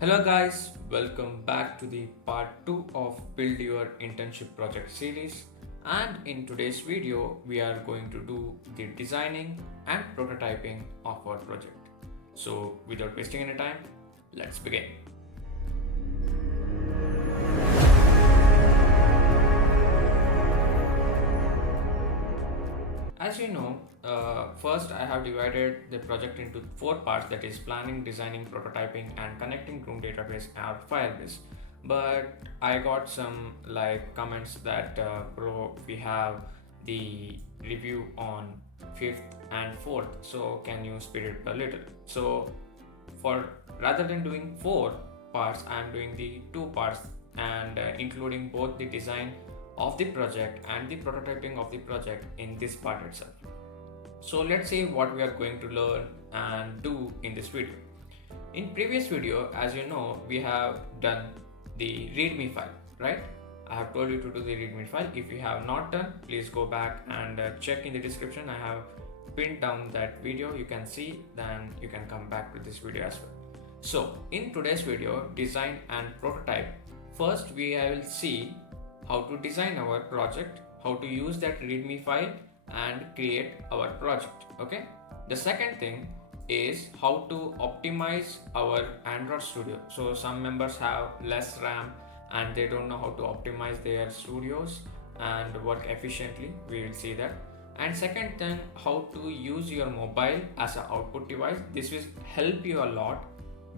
Hello guys, welcome back to the part 2 of Build Your Internship Project series, and in today's video we are going to do the designing and prototyping of our project. So without wasting any time, let's begin. As you know, first I have divided the project into 4 parts, that is planning, designing, prototyping and connecting room database or Firebase. But I got some comments that bro, we have the review on 5th and 4th, so can you speed it a little? So for rather than doing 4 parts, I am doing the 2 parts and including both the design of the project and the prototyping of the project in this part itself. So let's see what we are going to learn and do in this video. In previous video, as you know, we have done the readme file, right? I have told you to do the readme file. If you have not done, please go back and check in the description. I have pinned down that video. You can see, then you can come back to this video as well. So in today's video, design and prototype, first I will see how to design our project, how to use that readme file and create our project. Okay, the second thing is how to optimize our Android Studio. So some members have less RAM and they don't know how to optimize their studios and work efficiently. We will see that. And second thing, how to use your mobile as an output device. This will help you a lot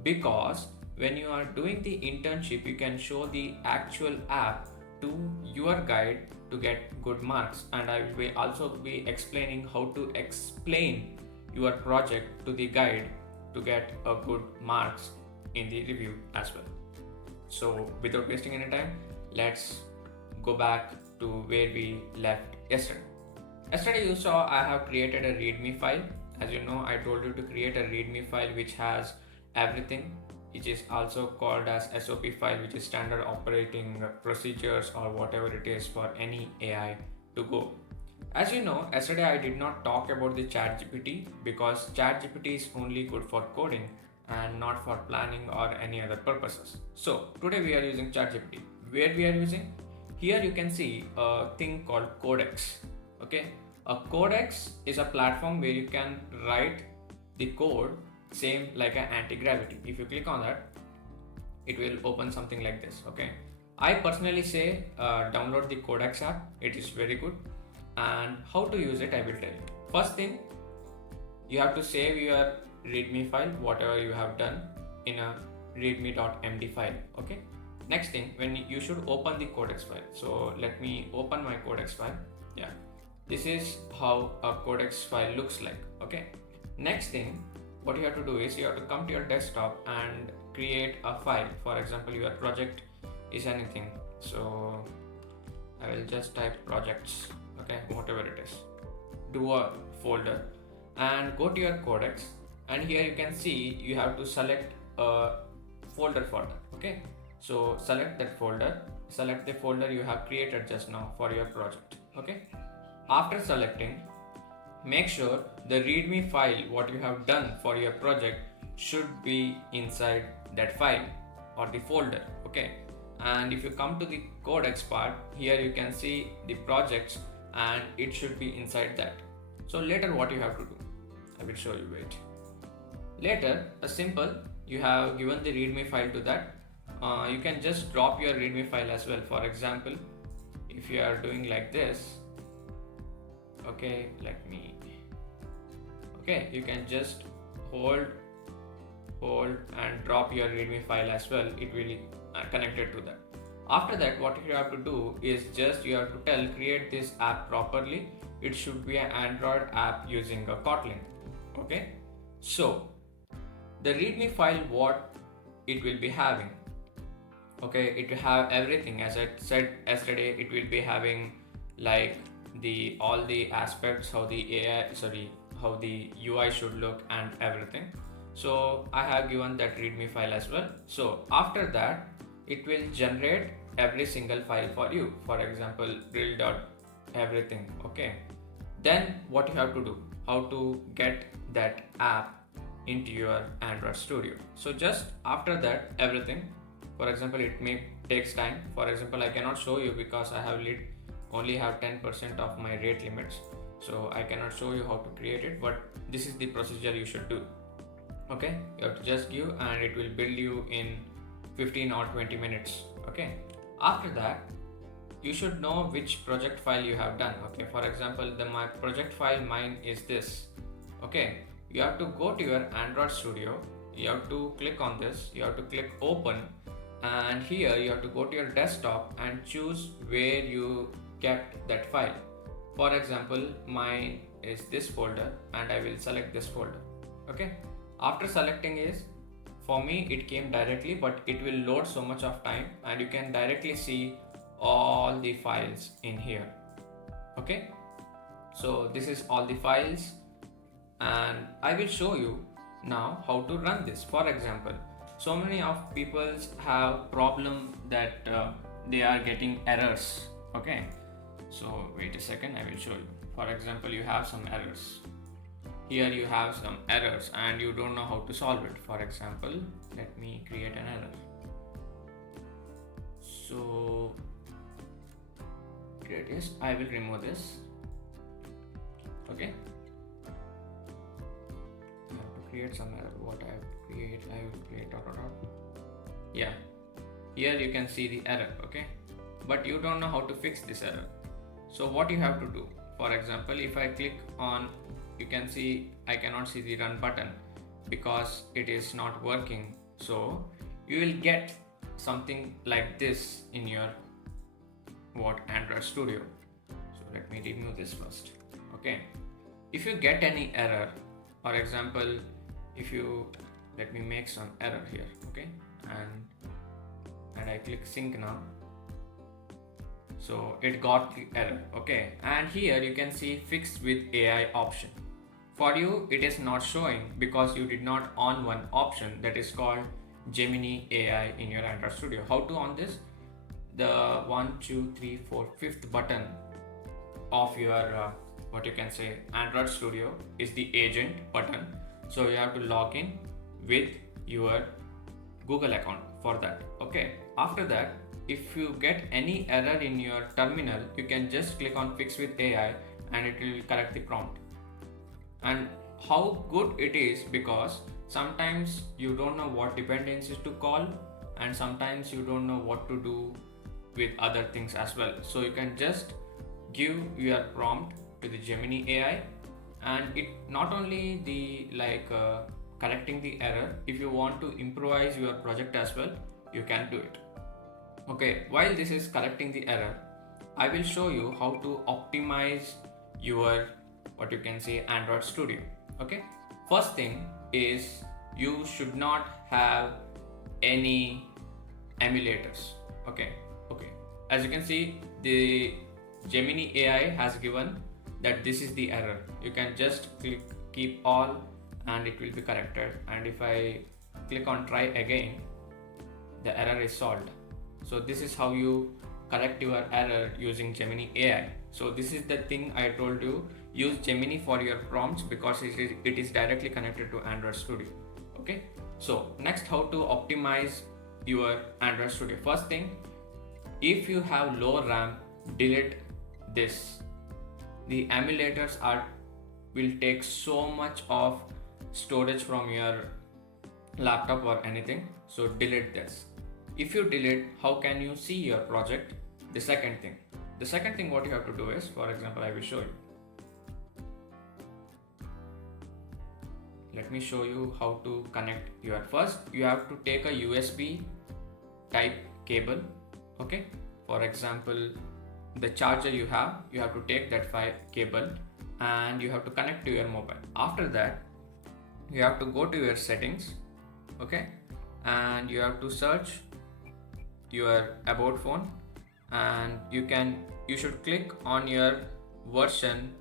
because when you are doing the internship, you can show the actual app to your guide to get good marks, and I will also be explaining how to explain your project to the guide to get a good marks in the review as well. So without wasting any time, let's go back to where we left yesterday. Yesterday you saw I have created a readme file. As you know, I told you to create a readme file which has everything, which is also called as SOP file, which is standard operating procedures or whatever it is for any AI to go. As you know, yesterday I did not talk about the ChatGPT because ChatGPT is only good for coding and not for planning or any other purposes. So today we are using ChatGPT. Where we are using? Here you can see a thing called Codex. Okay, a Codex is a platform where you can write the code same like an anti-gravity. If you click on that, it will open something like this. Okay, I personally say download the Codex app. It is very good. And how to use it, I will tell you. First thing, you have to save your readme file, whatever you have done, in a readme.md file. Okay, next thing, when you should open the Codex file. So let me open my Codex file. Yeah, this is how a Codex file looks like. Okay, next thing, what you have to do is you have to come to your desktop and create a file. For example, your project is anything, so I will just type projects. Okay, whatever it is, do a folder and go to your Codex, and here you can see you have to select a folder for that. Okay, so select that folder, select the folder you have created just now for your project. Okay, after selecting, make sure the readme file what you have done for your project should be inside that file or the folder. Okay, and if you come to the Codex part, here you can see the projects and it should be inside that. So later what you have to do, I will show you. Wait, later a simple, you have given the readme file to that. You can just drop your readme file as well. For example, if you are doing like this, okay, you can just hold and drop your readme file as well. It will connect it to that. After that, what you have to do is just you have to tell create this app properly. It should be an Android app using a Kotlin. Okay, so the readme file, what it will be having, okay, it will have everything. As I said yesterday, it will be having like all the aspects, how the UI should look and everything. So I have given that readme file as well. So after that, it will generate every single file for you. For example, everything. Okay, then what you have to do, how to get that app into your Android Studio. So just after that, everything, for example, it may takes time. For example, I cannot show you because I have only have 10% of my rate limits, so I cannot show you how to create it, but this is the procedure you should do. Okay, you have to just give and it will build you in 15 or 20 minutes. Okay, after that you should know which project file you have done. Okay, for example, my project file mine is this. Okay, you have to go to your Android Studio, you have to click on this, you have to click open, and here you have to go to your desktop and choose where you kept that file. For example, mine is this folder and I will select this folder. Okay, after selecting is, for me it came directly, but it will load so much of time and you can directly see all the files in here. Okay, so this is all the files and I will show you now how to run this. For example, so many of people have problem that they are getting errors. Okay, so wait a second, I will show you. For example, you have some errors. Here you have some errors and you don't know how to solve it. For example, let me create an error. So create this, I will remove this. Okay, I have to create some error. What I have to create, I will create dot dot dot. Yeah, here you can see the error. Okay, but you don't know how to fix this error. So what you have to do, for example, if I click on, you can see I cannot see the run button because it is not working. So you will get something like this in your Android Studio. So let me remove this first. Okay, if you get any error, for example, if you, let me make some error here. Okay, and I click sync now, so it got the error. Okay, and here you can see fix with AI option. For you it is not showing because you did not on one option that is called Gemini AI in your Android Studio. How to on this? The 1 2 3 4 5th button of your what you can say Android Studio is the agent button. So you have to log in with your Google account for that. Okay, after that, if you get any error in your terminal, you can just click on fix with AI and it will correct the prompt. And how good it is, because sometimes you don't know what dependencies to call and sometimes you don't know what to do with other things as well. So you can just give your prompt to the Gemini AI and it not only the correcting the error, if you want to improvise your project as well, you can do it. Okay, while this is correcting the error, I will show you how to optimize your what you can say Android Studio. Okay, first thing is you should not have any emulators. Okay, as you can see, the Gemini AI has given that this is the error. You can just keep all and it will be corrected, and if I click on try again, the error is solved. So this is how you correct your error using Gemini AI. So this is the thing I told you, use Gemini for your prompts because it is directly connected to Android Studio. Okay, so next, how to optimize your Android Studio. First thing, if you have low RAM, delete this. The emulators will take so much of storage from your laptop or anything, so delete this. If you delete, how can you see your project? The second thing what you have to do is, for example, I will show you. Let me show you how to connect your, first you have to take a USB type cable. Okay, for example, the charger you have to take that cable and you have to connect to your mobile. After that, you have to go to your settings. Okay, and you have to search your about phone and you should click on your version.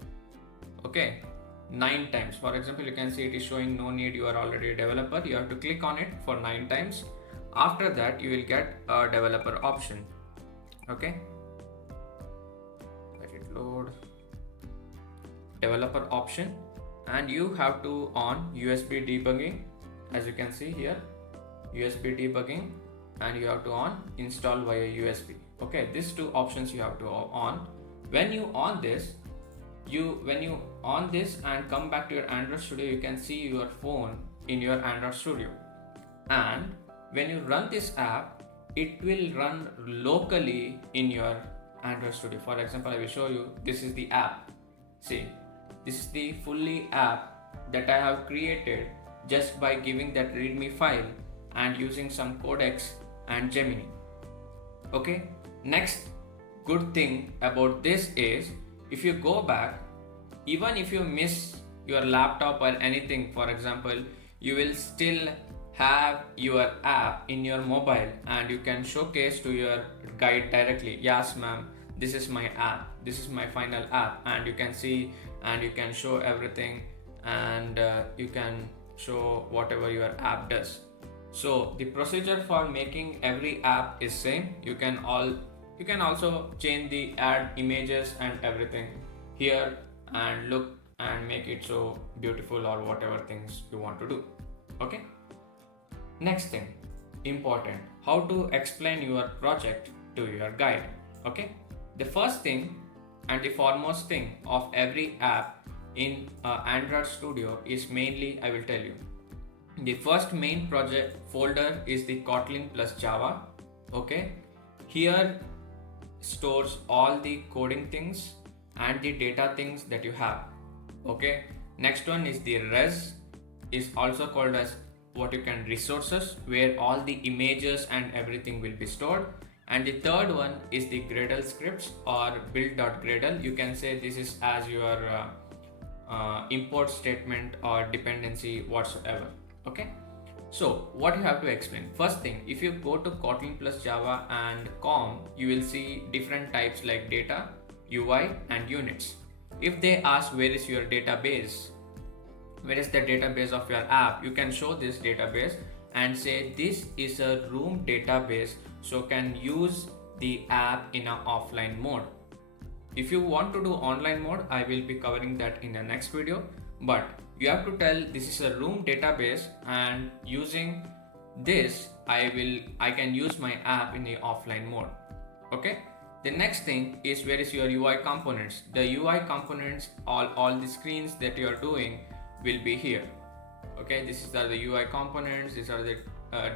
Okay, 9 times. For example, you can see it is showing no need, you are already a developer. You have to click on it for 9 times. After that, you will get a developer option. Okay, let it load. Developer option, and you have to on USB debugging, as you can see here, USB debugging, and you have to on install via USB. Okay, these two options you have to on. When you on this, when you on this and come back to your Android Studio, you can see your phone in your Android Studio, and when you run this app, it will run locally in your Android Studio. For example, I will show you. This is the app. See, this is the fully app that I have created just by giving that readme file and using some Codex and Gemini. Okay, next good thing about this is, if you go back, even if you miss your laptop or anything, for example, you will still have your app in your mobile and you can showcase to your guide directly. Yes ma'am, this is my app, this is my final app, and you can see and you can show everything, and you can show whatever your app does. So the procedure for making every app is same. You can also change the add images and everything here and look and make it so beautiful or whatever things you want to do. Okay, next thing, important, how to explain your project to your guide. Okay, the first thing and the foremost thing of every app in Android Studio is mainly, I will tell you, the first main project folder is the Kotlin plus Java. Okay, here stores all the coding things and the data things that you have. Okay, next one is the res, is also called as what you can resources, where all the images and everything will be stored. And the third one is the Gradle scripts or build.gradle. You can say this is as your import statement or dependency whatsoever. Okay, so what you have to explain, first thing, if you go to Kotlin plus Java and com, you will see different types like data, UI and units. If they ask where is your database, where is the database of your app, you can show this database and say this is a room database, so can use the app in an offline mode. If you want to do online mode, I will be covering that in the next video, but you have to tell this is a room database, and using this I can use my app in the offline mode. Okay, the next thing is where is your UI components. The UI components, all the screens that you are doing will be here. Okay, these are the UI components, these are the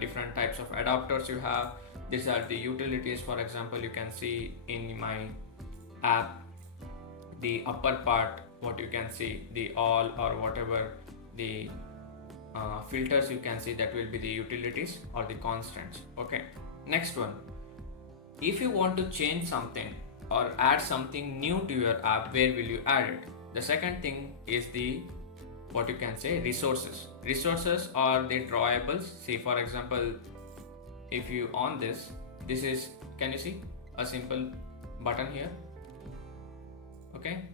different types of adapters you have, these are the utilities. For example, you can see in my app, the upper part, what you can see, the all or whatever the filters you can see, that will be the utilities or the constants. Okay, next one, if you want to change something or add something new to your app, where will you add it? The second thing is the what you can say resources. Resources are the drawables. See, for example, if you on this is, can you see a simple button here? Okay,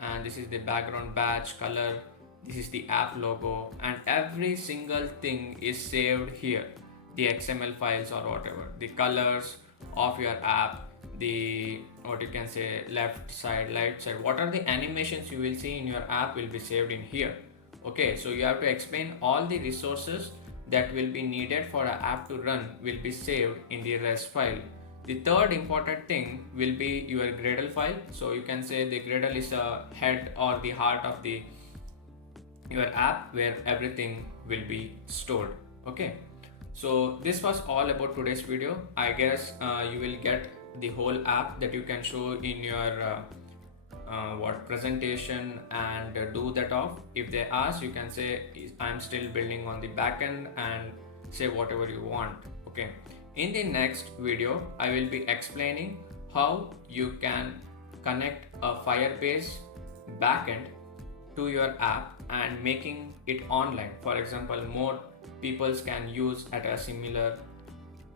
and this is the background badge color, this is the app logo, and every single thing is saved here. The XML files or whatever, the colors of your app, the what you can say left side, right side, what are the animations you will see in your app will be saved in here. Okay, so you have to explain all the resources that will be needed for an app to run will be saved in the res file. The third important thing will be your Gradle file. So you can say the Gradle is a head or the heart of your app, where everything will be stored. Okay, so this was all about today's video. I guess you will get the whole app that you can show in your presentation and do that off. If they ask, you can say I'm still building on the backend, and say whatever you want. Okay, in the next video I will be explaining how you can connect a Firebase backend to your app and making it online. For example, more people can use at a similar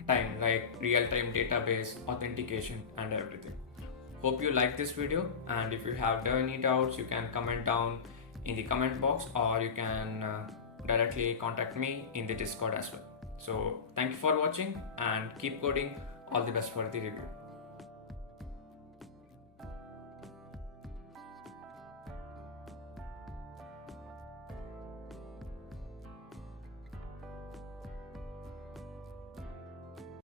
time, like real-time database authentication and everything. Hope you like this video, and if you have any doubts, you can comment down in the comment box, or you can directly contact me in the Discord as well. So thank you for watching and keep coding. All the best for the review.